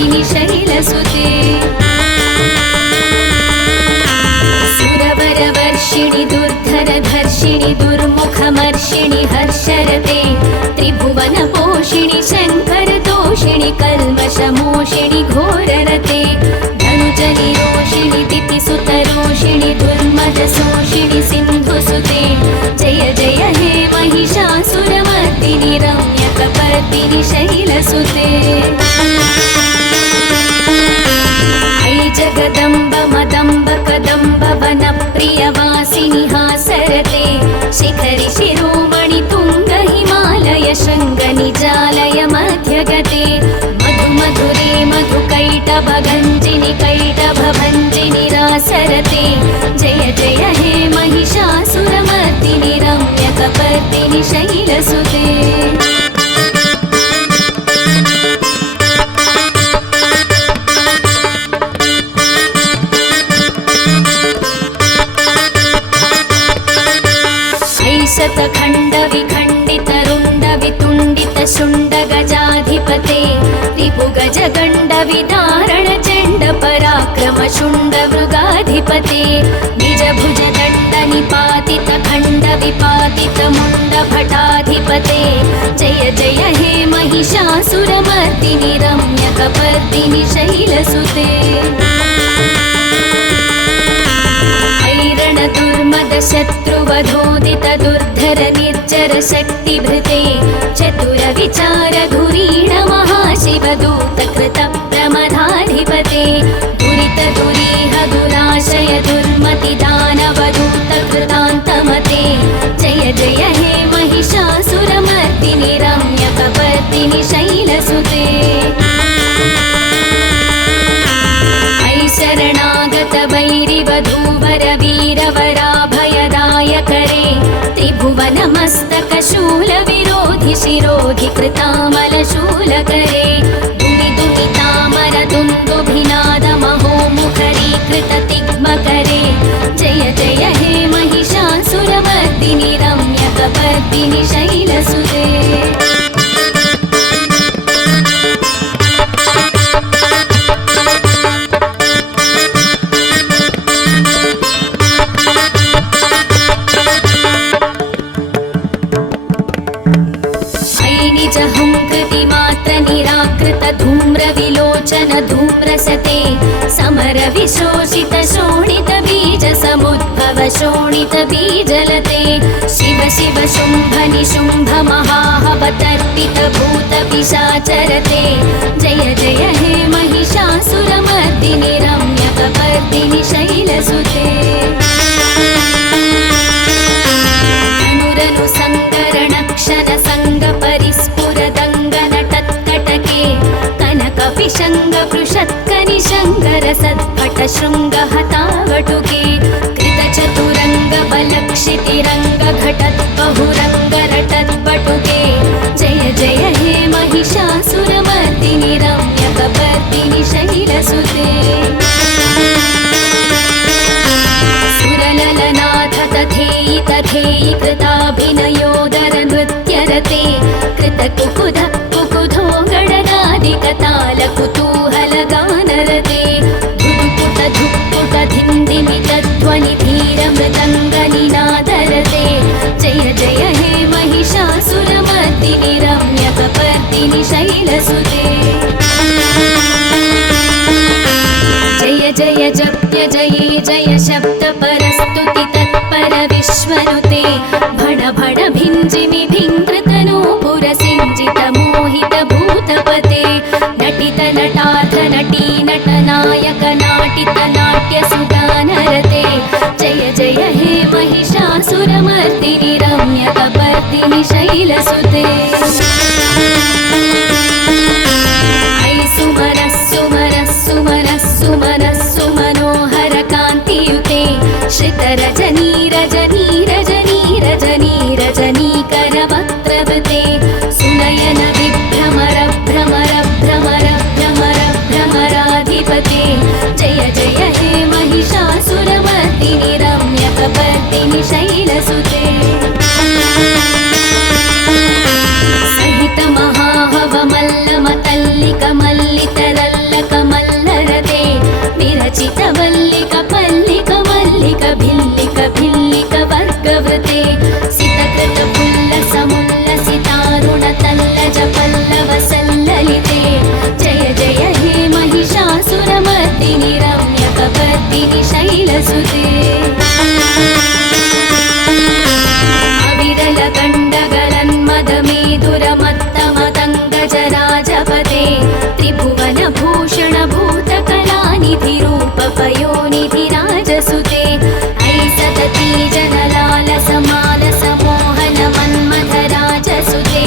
कपर्दिनि शैलसुते सुरवरवर्षिणि दुर्धरधर्षिणि दुर्मुखमर्षिणि हर्षरते त्रिभुवनपोषिणि शङ्करतोषिणि कल्मषमोषिणि घोररते धनुजनिरोषिणि दितिसुतरोषिणि दुर्मदशोषिणि सिन्धुसुते जय जय हे महिषासुरमर्दिनि रम्यकपर्दिनि शैलसुते ऐ जगदम्ब मदम्ब कदम्ब वनप्रियवासिनि हासरते शिखरि शिरोमणि तुङ्ग हिमालय शृङ्गनिजालय मध्यगते मधुरे मधुकैटभगञ्जिनि कैटभभञ्जिनि रासरते जय जय हे महिषासुरमर्दिनि रम्यकपर्दिनि शैलसुते शतखण्ड विखण्डित रुण्ड वितुण्डित शुण्ड गजाधिपते रिपुगज गण्ड विदारण चण्ड पराक्रम शुण्ड मृगाधिपते निज भुज दण्ड निपातित खण्ड विपातित मुण्ड भटाधिपते जय जय हे महिषासुरमर्दिनि रम्यकपर्दिनि शैलसुते दुर्मद शत्रुवधोदित दुर्धर निर्जर शक्तिभृते चतुर विचार धुरीण महाशिवदूत कृत प्रमदाधिपते दुरित दुरीह दुराशय दुर्मति दानवदूत कृतान्तमते जय जय हे महिषासुरमर्दिनि रम्यकपर्दिनि शैलसुते शरणागत वैरिवधूवर वीरवराभयदायकरे त्रिभुवनमस्तक शूल विरोधि शिरोधि कृतामलशूलकरे दुमि दुमितामर दुन्दुभिनाद महोमुखरीकृत तिग्मकरे जय जय हे महिषासुरमर्दिनि रम्यकपर्दिनि शैलसुते धूम्रविलोचन धूम्रसते समर विशोषित शोणित बीज समुद्भव शोणित बीजलते शिव शिव शुम्भ निशुम्भ महाहवतर्पित भूत पिशाचरते जय जय हे महिषासुरमर्दिनि रम्यकपर्दिनि शैलसुते अनुरनु सङ्करण क्षण सङ्ग परिस्फुर दङ्गन टत्कटके कनकपिशङ्ग पृषत्कनिशङ्गर सत्पट शृङ्ग हतावटुके कृतचतुरङ्ग बलक्षितिरङ्ग घटत् बहुरङ्ग रटत्पटुके जय जय हे महिषासुरमर्दिनि रम्यकपर्दिनि शैलसुते सुरललनाथ तथेयि तथेयि कृताभिनयोदर नृत्यरते कृतकुकुध कुकुधो गणनादिकताल कुतूहल गानरते धुक्पुट धुक्पुट धिन्दिमित ध्वनि धीर मृदङ्ग निनादरते जय जय हे महिषासुरमर्दिनि रम्यकपर्दिनि शैलसुते जय जय जप्य जये जय शब्द परस्तुति तत्पर विश्वनुते भण भण भिञ्जिमि भिङ्कृतनूपुर सिञ्जित मोहित भूतपते नटित नटार्थ नटी नटनायक नाटित नाट्य सुगानरते जय जय हे महिषासुरमर्दिनि रम्यकपर्दिनि शैलसुते ऐ सुमरः सुमरः सुमरः सुमनः सुमनोहर कान्तियुते श्रितरजनी रजनी रजनी रजनी रजनीकर वक्त्रवृते सुनयन विभ्रमर भ्रमर भ्रमर भ्रमर भ्रमराधिपते जय जय हे महिषासुरमर्दिनि रम्यकपर्दिनि शैलसुते सहित महाहवमल्लमतल्लिकमल्लितरल्ल वल्लिक पल्लिक मल्लिक भिल्लिक भिल्लिक वर्गवृते सितकृत पुल्लसमुल्लसितारुण तल्लज पल्लव सल्ललिते जय जय हे महिषासुरमर्दिनि रम्यकपर्दिनि शैलसुते अविरल गण्डगलन्मदमेदुरमत्तमतङ्गजराजपते त्रिभुवनभूषण भूतकलानिधि रूपपयोनिधि राजसुते ऐ सतती जनलालसमालसमोहन मन्मथराजसुते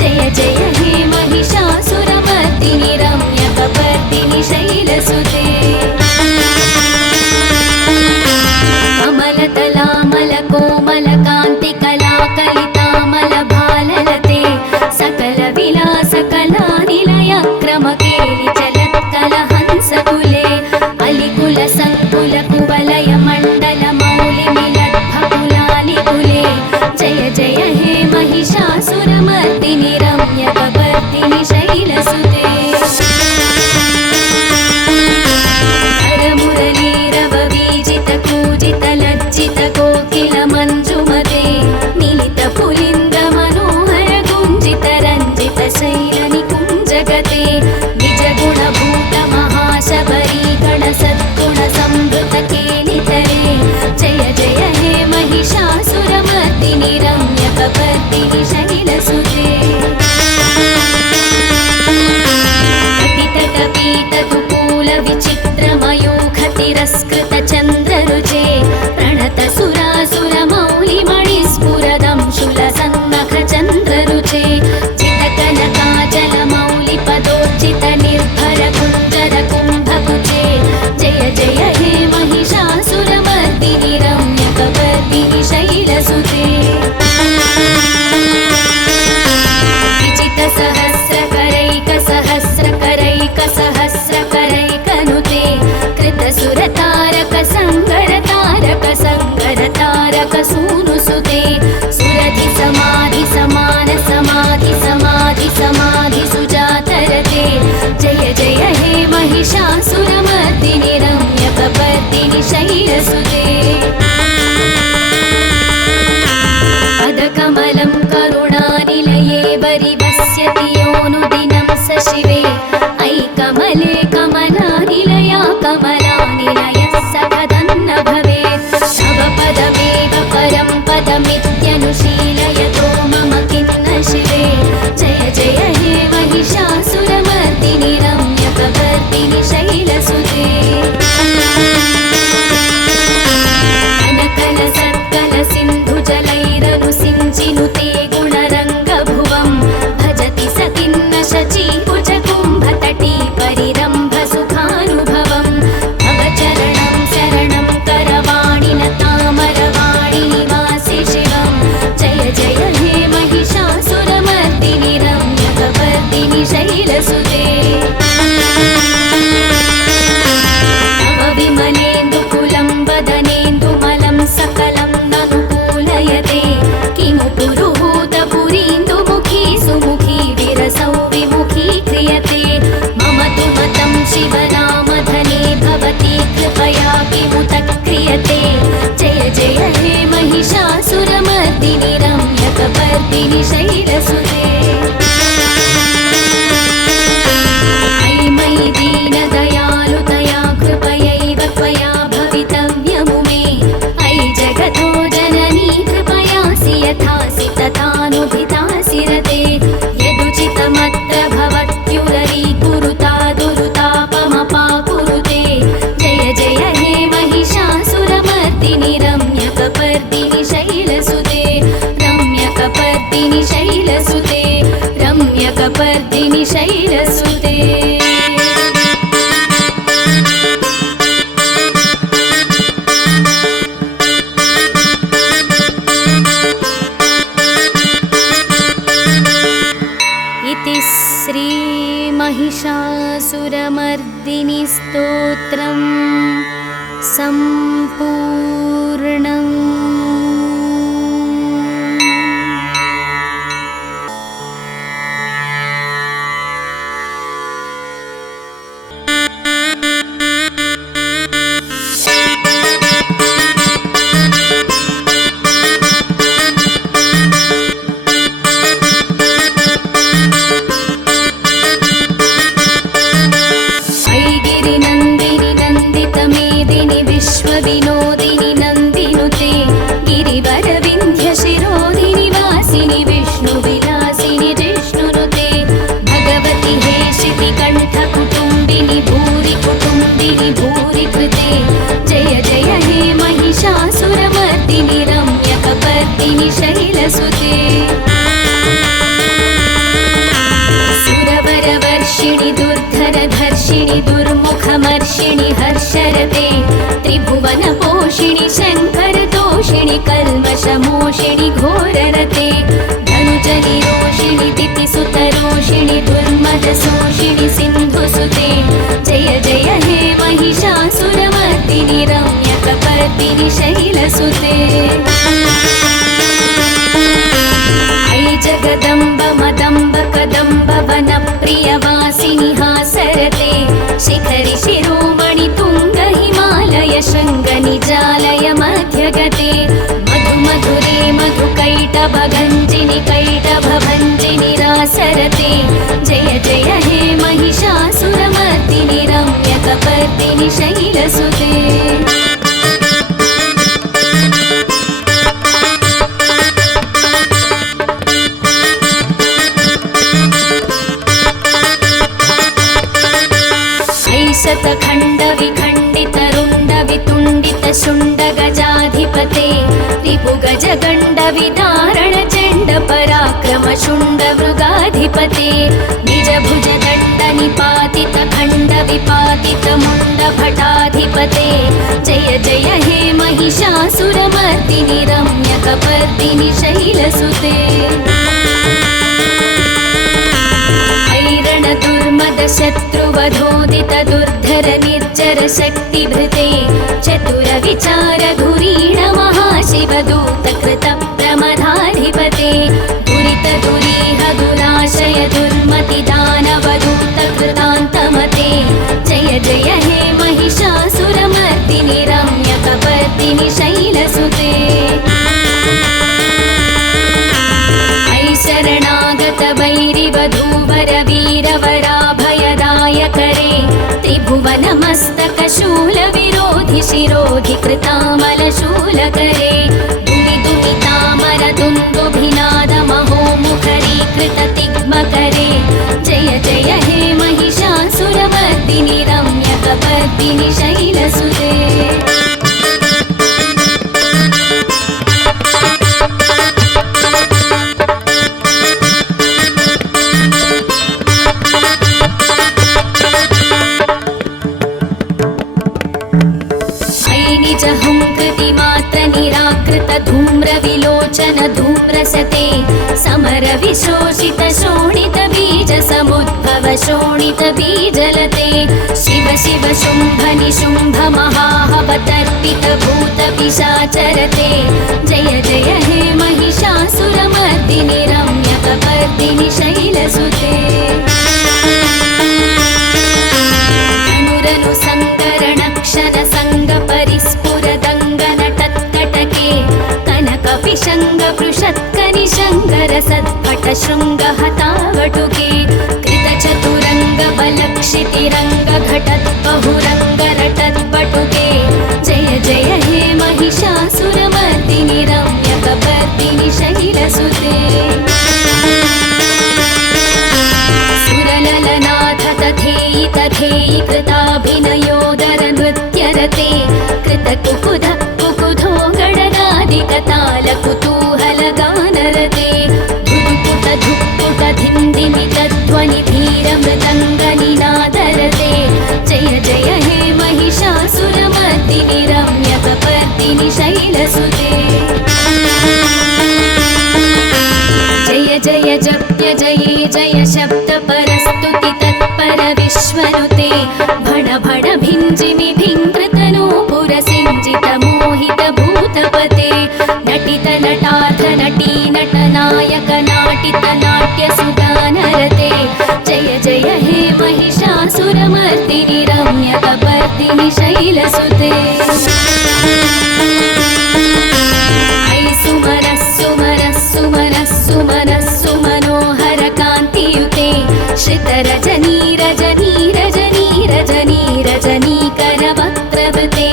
जय जय हे महिषासुरमर्दिनि रम्यकपर्दिनि शैलसुते कमलतलामलकोमलकान्तिकलाकलितामलभाललते सकलविलासकलानिलयक्रमकेलि चलत्कलहंसकुले अलिकुलसङ्कुलकुवलयमण्डलमौलिमिलद्भकुलालिकुले जय जय हे महिषासुरमर्दिनि रम्यकपर्दिनि शैलसुते कोकिलमञ्जुमते मिलितपुलिन्द्रमनोहर गुञ्जितरञ्जितशैलनिकुञ्जगते निजगुणभूतमहाशबरीगणसद्गुणसंवृतकेलितरे जय जय हे महिषासुरमर्दिनि रम्यकपर्दिनि शैलसुते कटितटपीतकुकूलविचित्रमयूखतिरस्कृतचन्द्ररुचे प्रणतसुरासुरमौलिमणिस्फुरदंशुलसन्नखचन्द्ररुचे चितकनकाचलमौलिपदोज्जितनिर्भरकुञ्जरकुम्भकुचे जय जय हे महिषासुरमर्दिनि रम्यकपर्दिनि शैलसुते विचितसहस्रकरैकसहस्रकरैकसहस्रकरैकनुते कृतसुरतारकसङ्गरतारकसङ्गरतारकसूनुसुते सुरधिसमाधिसमानसमाधिसमाधिसमाधिसुजातरते जय जय हे महिषासुरमर्दिनि रम्यकपर्दिनि शैलसुते पदकमलं करुणानिलये वरिवस्यति योऽनुदिनं स शिवे ऐ कमले कमलानिलया कमलानिलयः सकदन्न भवेत् तव पदमेव परं पदमित्यनुशीलयतो मम किन्न शिवे जय जय हे महिषासुरमर्दिनि रम्यकपर्दिनि शैलसुते कनकलसत्कलसिन्धुजलैरनुसिञ्चिनुते गुणरङ्गभुवं भजति सतिन्न शचीकुचकुम्भतटी परिरम्भसुखानुभवं तव चरणं शरणं करवाणिलतामरवाणि निवासि शिवं जय जय हे महिषासुरमर्दिनि रम्यकपर्दिनि शैलसुते तव विमलेन्दुकुलं वदनेन्दुमलं सकलं ननुकूलयते किमु पुरुहूतपुरीन्दुमुखी सुमुखी विरसौ विमुखी क्रियते मम तु मतं शिवनामधने भवती कृपया किमुत क्रियते जय जय हे महिषासुरमर्दिनि रम्यकपर्दिनि शैलसुते ऐ मयि दीनदयालुतया कृपयैव त्वया भवितव्यमुमे ऐ जगतो जननी कृपयासि यथासि तथानुभितासि रते यदुचितमत्र भवत्युररीकुरुता दुरुतापमपाकुरुते जय जय हे महिषासुरमर्दिनि रम्यकपर्दिनि शैलसुते रम्यकपर्दिनि शैलसुते रम्यकपर्दिनि शैलसुते इति श्री महिषासुरमर्दिनि स्तोत्रं सम्पूर्णम्। विश्वविनोदिनि नन्दिनुते गिरिवरविन्ध्यशिरोधिनि वासिनि विष्णुविलासिनि जिष्णुनुते भगवति हे शितिकण्ठकुटुम्बिनि भूरि कुटुम्बिनि भूरि कृते जय जय हे महिषासुरमर्दिनि रम्यकपर्दिनि शैलसुते सुरवरवर्षिणि दुर्धरधर्षिणि दुर्मुखमर्षिणि हर्षरते त्रिभुवनपोषिणि शङ्करतोषिणि कल्मषमोषिणि घोररते धनुजनिरोषिणि दितिसुतरोषिणि दुर्मदशोषिणि सिन्धुसुते जय जय हे महिषासुरमर्दिनि रम्यकपर्दिनि शैलसुते ऐ जगदम्ब मदम्ब कदम्ब वनप्रियवासिनि हासरते शिखरि शिरोमणि तुङ्ग हिमालय शृङ्गनिजालय मध्यगते मधु मधुरे मधुकैटभगञ्जिनि कैटभभञ्जिनि रासरते जय जय हे महिषासुरमर्दिनि रम्यकपर्दिनि शैलसुते शतखण्डविखण्डितरुण्डवितुण्डितशुण्डगजाधिपते रिपुगजगण्डविदारणचण्डपराक्रमशुण्डमृगाधिपते निजभुजदण्डनिपातितखण्डविपातितमुण्डभटाधिपते जय जय हे महिषासुरमर्दिनि रम्यकपर्दिनि शैलसुते शत्रुवधोदित दुर्धर निर्जर शक्तिभृते चतुर विचार धुरीण महाशिवदूत कृत प्रमदाधिपते दुरित दुरीह दुराशय दुर्मति दानवदूत कृतान्तमते जय जय हे महिषासुरमर्दिनि रम्यकपर्दिनि शैलसुते शरणागत वैरिवधूवर वीरवराभयदायकरे त्रिभुवनमस्तकशूलविरोधि शिरोधि कृतामलशूलकरे दुमि दुमितामर दुन्दुभिनादमहोमुखरीकृततिग्मकरे जय जय हे महिषासुरमर्दिनि रम्यकपर्दिनि शैलसुते धूम्रविलोचन धूम्रसते समर विशोषित शोणित बीज समुद्भव शोणित बीजलते शिव शिव शुम्भ निशुम्भ महाहवतर्पित भूत पिशाचरते जय जय हे महिषासुरमर्दिनि रम्यकपर्दिनि शैलसुते अनुरनु सङ्करणक्षण सङ्ग परिस्फुरदङ्गनटत्कटके कनकपिशङ्गपृषत्कनिशङ्करसत्पटशृङ्गहतावटुके कृतचतुरङ्गबलक्षितिरङ्गघटत्बहुरङ्गरटत्पटुके जय जय हे महिषासुरमर्दिनि रम्यकपर्दिनि शैलसुते सुरललनाथ तथेयि तथेयि कृताभिनयोदर नृत्यरते कृतकुकुध कुकुधो गणनादिकताल कुतूहलगानरते धुक्पुट धुक्पुट धिन्दिमितध्वनि धीरमृदङ्गनिनादरते जय जय हे महिषासुरमर्दिनि रम्यकपर्दिनि शैलसुते जय जय जप्य जये जय शब्द परस्तुति तत्पर विश्वनुते भण भण भिञ्जिमि भिङ्कृतनूपुर सिञ्जित मोहित भूतपते नटित नटार्थ नटी नटनायक नाटित नाट्य सुगानरते जय जय हे महिषासुरमर्दिनि रम्यकपर्दिनि शैलसुते ऐ सुमनः सुमनः सुमनः सुमनः सुमनोहर कान्तियुते श्रितरजनी रजनी रजनी रजनी रजनीकरवक्त्रवृते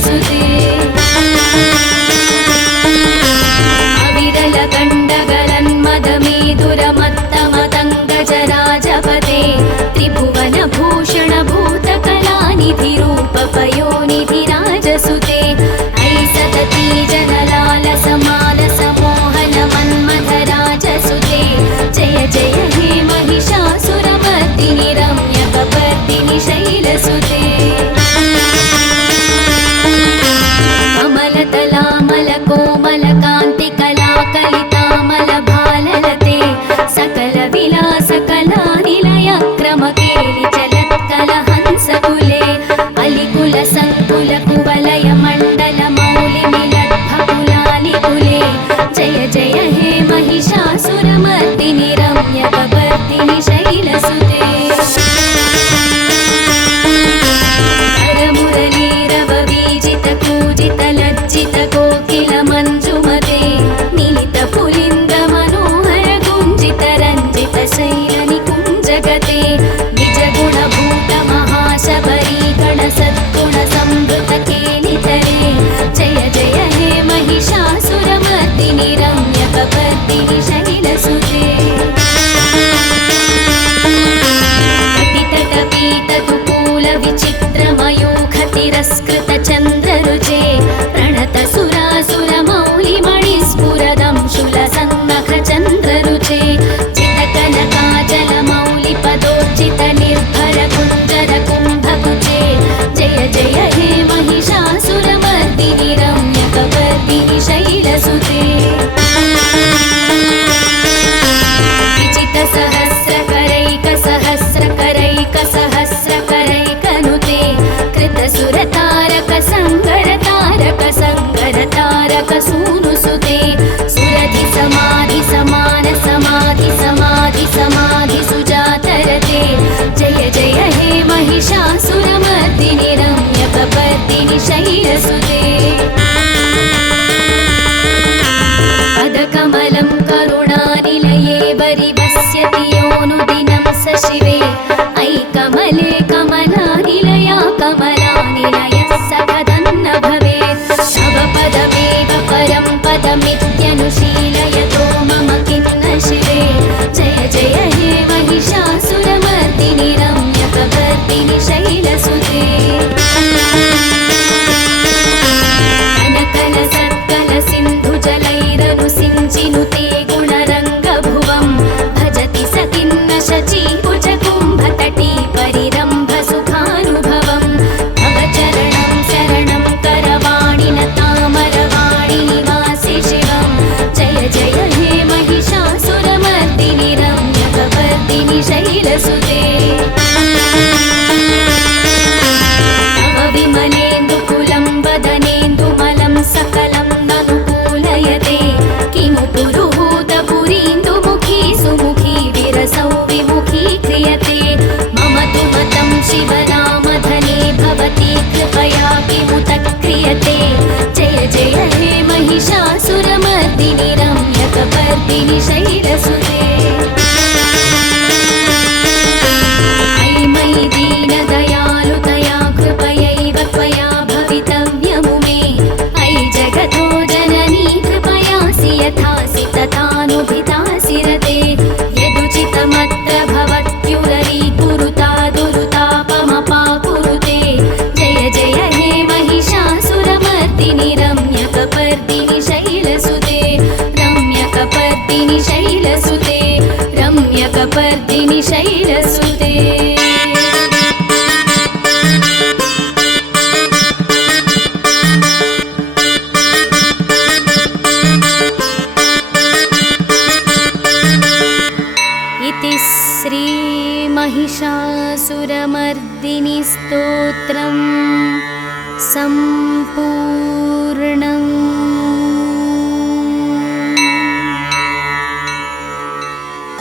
शैलसुते अविरलकण्डगलन्मदमेदुरमत्तमतङ्गजराजपदे त्रिभुवनभूषणभूतकलानिधिरूपपयोनिधिराजसुते अयि सतती जनलालसमालसमोहनमन्मथराजसुते जय जय हे महिषासुरमर्दिनि रम्यकपर्दिनि शैलसुते कमलतलामलकोमलकान्तिकलाकलितामलभाललते सकलविलासकलानिलयक्रमकेलि चलत्कलहंसकुले अलिकुलसङ्कुलकुवलयमण्डलमौलिमिलद्भकुलालिकुले जय जय हे महिषासुरमर्दिनि रम्यकपर्दिनि शैलसुते कोकिलमञ्जुमते मिलितपुलिन्द्रमनोहरगुञ्जितरञ्जितशैलनिकुञ्जगते निजगुणभूतमहाशबरीगणसद्गुणसंवृतकेलितरे जय जय हे महिषासुरमर्दिनि रम्यकपर्दिनि शैलसुते तिरस्कृतचन्द्ररुचे प्रणतसुरासुरमौलिमणिस्फुरदं शूलसन्नखचन्द्ररुचे चितकनकाजलमौलिपदोर्जितनिर्भरकुञ्जरकुम्भकुचे जय जय हे महिषासुरमर्दिनि रम्यकपर्दिनि शैलसुते विजितसहस्रकरैकसहस्रकरैकसहस्रकरैकनुते कृतसुरतारकसङ्गरतारकसङ्गरतारकसूनुसुते सुरधिसमाधिसमाधिसमाधिसमाधिसुजातरते जय जय हे महिषासुरमर्दिनि रम्यकपर्दिनि शैलसुते पदकमलं करुणानिलये वरिवस्यति योऽनुदिनं स शिवे अयि कमले कमलानिलया कमलानिलयः सकदन्न भवेत् तव पदमेव परं पदमित्यनुशीलयतो मम किन्न शिवे जय जय हे महिषासुरमर्दिनि रम्यकपर्दिनि शैलसुते सिंचिनुते गुणरङ्गभुवं भजति स किन्न शचीकुजकुम्भतटी परिरम्भसुखानुभवं तव चरणं शरणं करवाणिलतामरवाणिनिवासि शिवं जय जय हे महिषासुरमर्दिनि रम्यकपर्दिनि शैलसुते तव विमलेन्दुकुलं वदनेन्दुमलं सकलं ननुकूलयते किमु पुरुहूतपुरीन्दुमुखी सुमुखी विरसौ विमुखी क्रियते मम तु मतं शिवनामधने भवती कृपया किमुत क्रियते जय जय हे महिषासुरमर्दिनि रम्यकपर्दिनि शैलसुते अयि मयि दीनदयालुतया कृपयैव त्वया भवितव्यमु मे अयि जगतो जननी कृपयासि यथासि तथानुभितासि रते यदुचितमत्र भवत्युररीकुरुता दुरुतापमपाकुरुते जय जय हे महिषासुरमर्दिनि रम्यकपर्दिनि शैलसुते रम्यकपर्दिनि शैलसुते रम्यकपर्दिनि शैलसुते इति श्री महिषासुरमर्दिनि स्तोत्रम् सम्पूर्णम्।